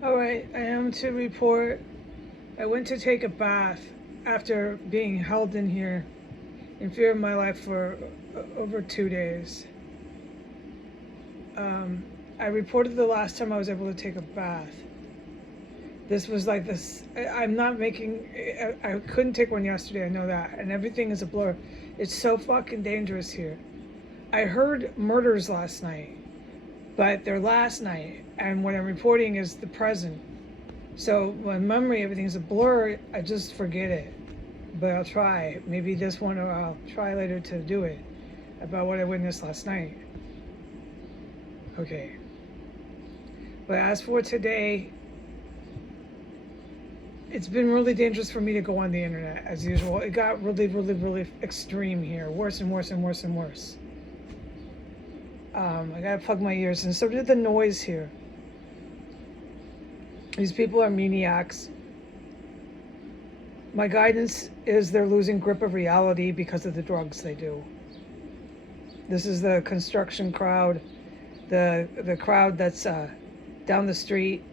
All right, I am to report. I went to take a bath after being held in here in fear of my life for over 2 days. Um, I reported the last time I was able to take a bath. This was like this. I'm not making. I couldn't take one yesterday. I know that, and everything is a blur. It's so fucking dangerous here. I heard murders last night, but they're last night, and what I'm reporting is the present. So my memory, everything's a blur. I just forget it. But I'll try. Maybe this one, or I'll try later to do it about what I witnessed last night. Okay. But as for today, it's been really dangerous for me to go on the internet as usual. It got really, really, really extreme here. Worse and worse and worse and worse. I gotta plug my ears, and so did the noise here. These people are maniacs. My guidance is they're losing grip of reality because of the drugs they do. This is the construction crowd, the crowd that's down the street,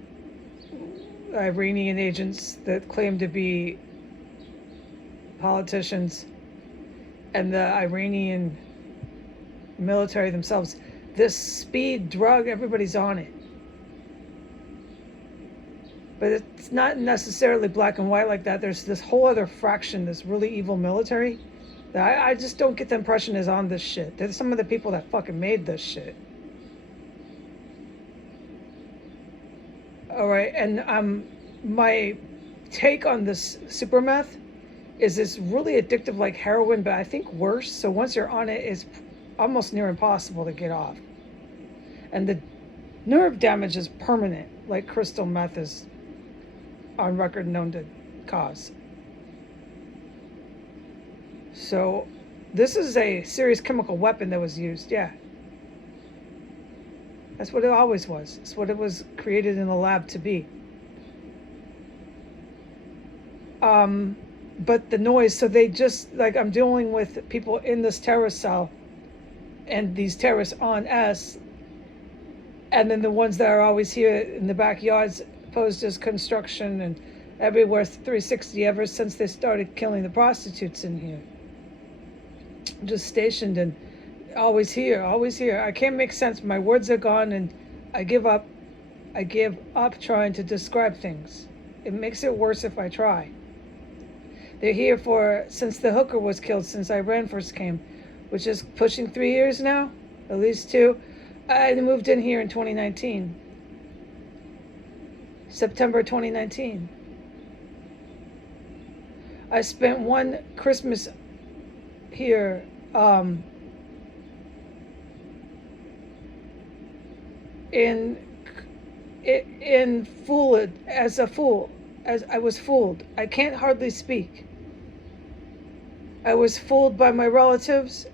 Iranian agents that claim to be politicians, and the Iranian military themselves. This speed drug, everybody's on it. But it's not necessarily black and white like that. There's this whole other fraction, this really evil military, that I just don't get the impression is on this shit. They're some of the people that fucking made this shit. All right, and my take on this super meth is it's really addictive like heroin, but I think worse. So once you're on it, it's almost near impossible to get off. And the nerve damage is permanent, like crystal meth is on record known to cause. So this is a serious chemical weapon that was used, yeah. That's what it always was. It's what it was created in the lab to be. But the noise, so they just, like, I'm dealing with people in this terrorist cell and these terrorists on S, and then the ones that are always here in the backyards posed as construction and everywhere 360 ever since they started killing the prostitutes in here. Just stationed and always here, always here. I can't make sense. My words are gone and I give up. I give up trying to describe things. It makes it worse if I try. They're here since the hooker was killed, since Iran first came, which is pushing 3 years now, at least 2. I moved in here in 2019, September 2019. I spent one Christmas here in fooled as a fool, as I was fooled. I can't hardly speak. I was fooled by my relatives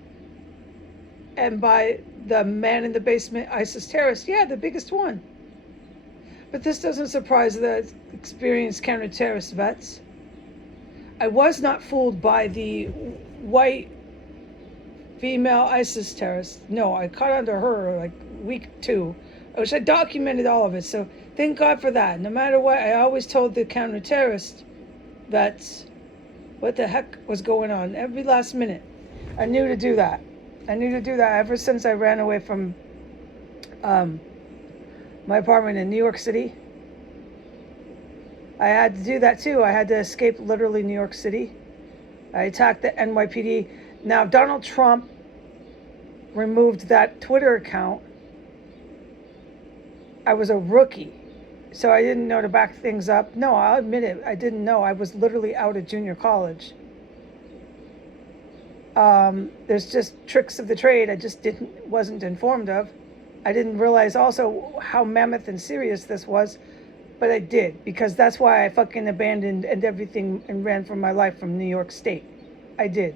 and by the man in the basement, ISIS terrorist. Yeah, the biggest one. But this doesn't surprise the experienced counter-terrorist vets. I was not fooled by the white female ISIS terrorist. No, I caught on to her like week 2, which I documented all of it. So thank God for that. No matter what, I always told the counter-terrorist vets what the heck was going on every last minute. I knew to do that. I knew to do that ever since I ran away from my apartment in New York City. I had to do that too. I had to escape literally New York City. I attacked the NYPD. Now, Donald Trump removed that Twitter account. I was a rookie, so I didn't know to back things up. No, I'll admit it. I didn't know. I was literally out of junior college. There's just tricks of the trade I just wasn't informed of. I didn't realize also how mammoth and serious this was, but I did, because that's why I fucking abandoned and everything and ran for my life from New York State. I did.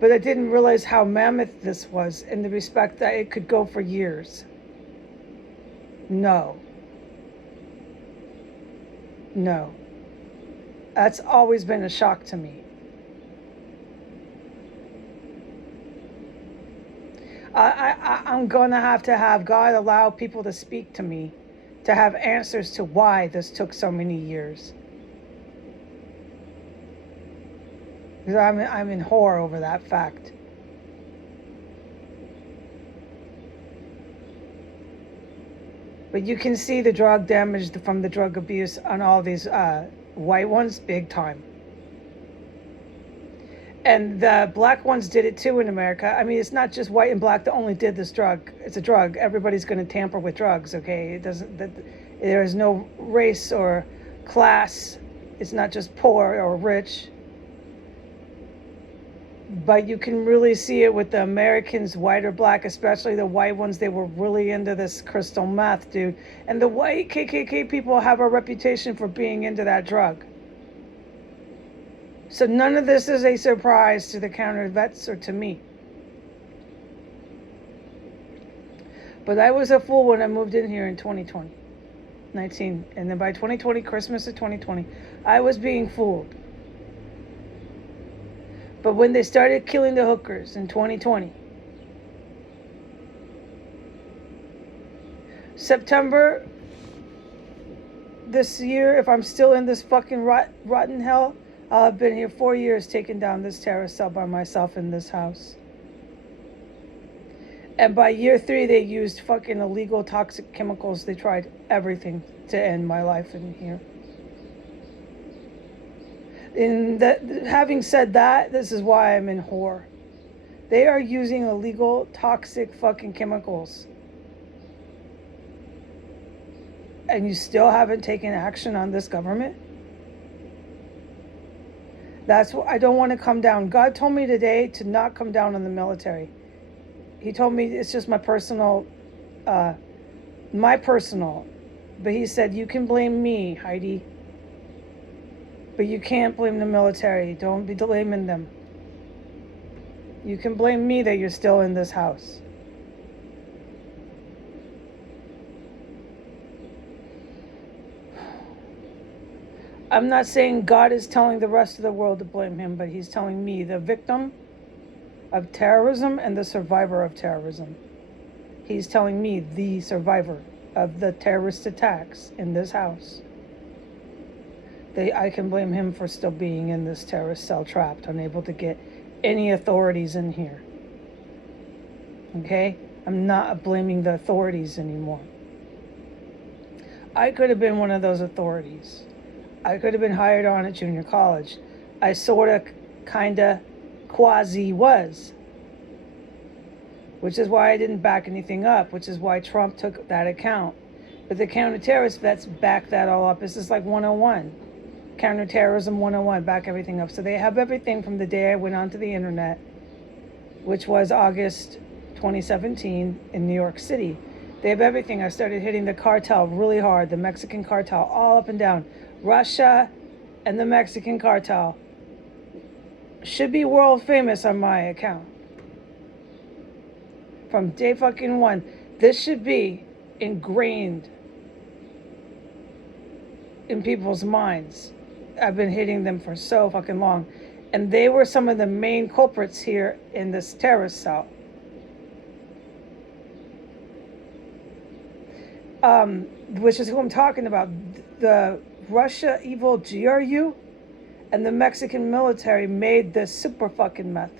But I didn't realize how mammoth this was in the respect that it could go for years. No. No. That's always been a shock to me. I'm going to have God allow people to speak to me, to have answers to why this took so many years. Because I'm in horror over that fact. But you can see the drug damage from the drug abuse on all these white ones, big time. And the black ones did it too in America. I mean, it's not just white and black that only did this drug. It's a drug. Everybody's going to tamper with drugs, okay? It doesn't. There is no race or class. It's not just poor or rich. But you can really see it with the Americans, white or black, especially the white ones. They were really into this crystal meth, dude. And the white KKK people have a reputation for being into that drug. So none of this is a surprise to the counter vets or to me. But I was a fool when I moved in here in 2020, and then by 2020, Christmas of 2020, I was being fooled. But when they started killing the hookers in 2020, September this year, if I'm still in this fucking rotten hell, I'll have been here 4 years taking down this terrorist cell by myself in this house. And by year 3, they used fucking illegal toxic chemicals. They tried everything to end my life in here. Having said that, this is why I'm in horror. They are using illegal toxic fucking chemicals. And you still haven't taken action on this government? That's what I don't want to come down. God told me today to not come down on the military. He told me it's just my personal, but he said, you can blame me, Heidi, but you can't blame the military. Don't be blaming them. You can blame me that you're still in this house. I'm not saying God is telling the rest of the world to blame him, but he's telling me, the victim of terrorism and the survivor of terrorism. He's telling me, the survivor of the terrorist attacks in this house. I can blame him for still being in this terrorist cell trapped, unable to get any authorities in here. Okay? I'm not blaming the authorities anymore. I could have been one of those authorities. I could have been hired on at junior college. I sorta, kinda, quasi was. Which is why I didn't back anything up, which is why Trump took that account. But the counter-terrorist vets back that all up. This is like 101. Counterterrorism 101, back everything up. So they have everything from the day I went onto the internet, which was August 2017 in New York City. They have everything. I started hitting the cartel really hard, the Mexican cartel, all up and down. Russia and the Mexican cartel should be world famous on my account. From day fucking one, this should be ingrained in people's minds. I've been hitting them for so fucking long. And they were some of the main culprits here in this terrorist cell. Which is who I'm talking about. The Russia evil GRU and the Mexican military made the super fucking meth.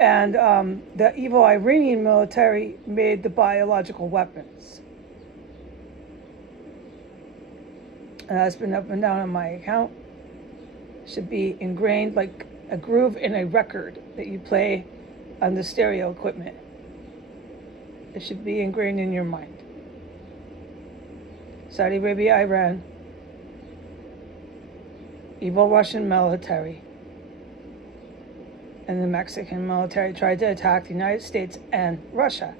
And the evil Iranian military made the biological weapons. And that's been up and down on my account. Should be ingrained like a groove in a record that you play on the stereo equipment. It should be ingrained in your mind. Saudi Arabia, Iran, evil Russian military, and the Mexican military tried to attack the United States and Russia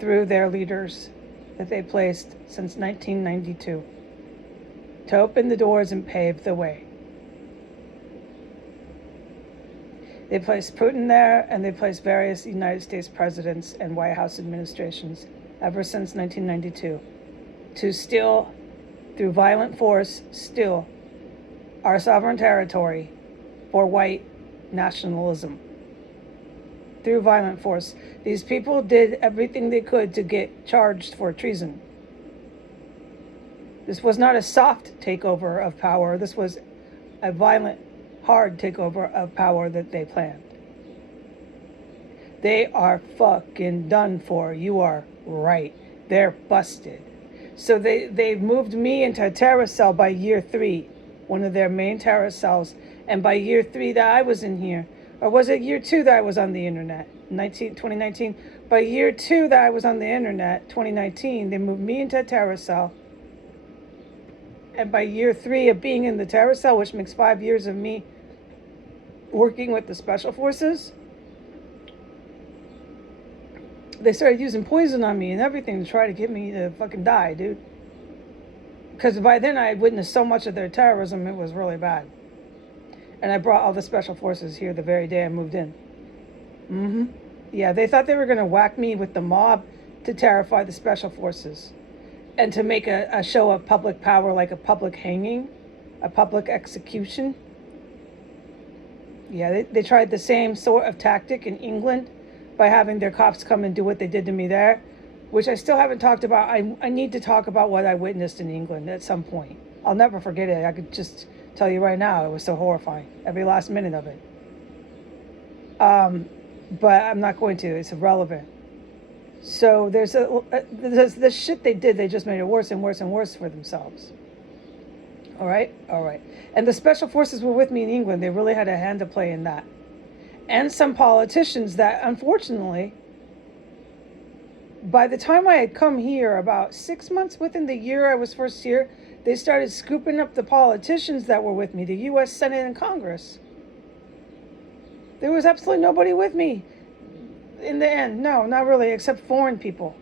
through their leaders that they placed since 1992 to open the doors and pave the way. They placed Putin there, and they placed various United States presidents and White House administrations ever since 1992 to steal, through violent force, steal our sovereign territory for white nationalism through violent force. These people did everything they could to get charged for treason. This was not a soft takeover of power. This was a violent, hard takeover of power that they planned. They are fucking done for. You are right. They're busted. So they moved me into a terror cell by year 3, one of their main terror cells. And by year 3 that I was in here, or was it year 2 that I was on the internet, 2019? By year 2 that I was on the internet, 2019, they moved me into a terror cell. And by year 3 of being in the terror cell, which makes 5 years of me working with the special forces, they started using poison on me and everything to try to get me to fucking die, dude. Because by then I had witnessed so much of their terrorism, it was really bad. And I brought all the special forces here the very day I moved in. Yeah, they thought they were going to whack me with the mob to terrify the special forces. And to make a show of public power, like a public hanging, a public execution. Yeah, they tried the same sort of tactic in England by having their cops come and do what they did to me there, which I still haven't talked about. I need to talk about what I witnessed in England at some point. I'll never forget it. I could just tell you right now, it was so horrifying, every last minute of it. But I'm not going to. It's irrelevant. So there's the shit they did. They just made it worse and worse and worse for themselves. All right. And the special forces were with me in England. They really had a hand to play in that. And some politicians that, unfortunately, by the time I had come here, about 6 months within the year I was first here, they started scooping up the politicians that were with me, the U.S. Senate and Congress. There was absolutely nobody with me in the end. No, not really, except foreign people.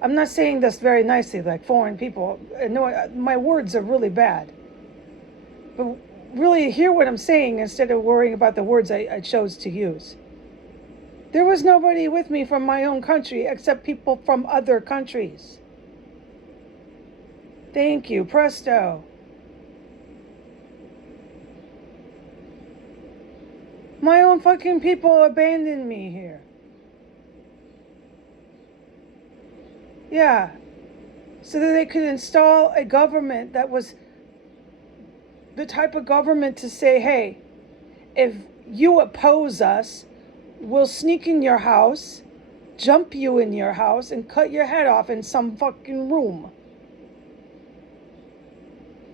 I'm not saying this very nicely, like foreign people. No, my words are really bad. But really hear what I'm saying instead of worrying about the words I chose to use. There was nobody with me from my own country except people from other countries. Thank you, presto. My own fucking people abandoned me here. Yeah. So that they could install a government that was the type of government to say, hey, if you oppose us, we'll sneak in your house, jump you in your house, and cut your head off in some fucking room.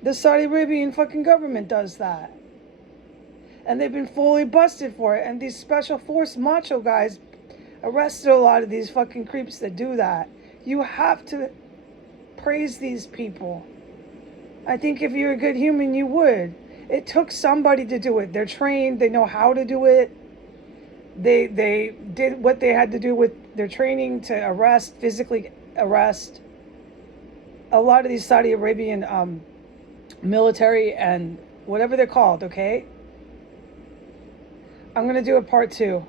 The Saudi Arabian fucking government does that. And they've been fully busted for it. And these special force macho guys arrested a lot of these fucking creeps that do that. You have to praise these people. I think if you're a good human, you would. It took somebody to do it. They're trained. They know how to do it. They did what they had to do with their training to arrest, physically arrest. A lot of these Saudi Arabian military and whatever they're called, okay? I'm going to do a part 2.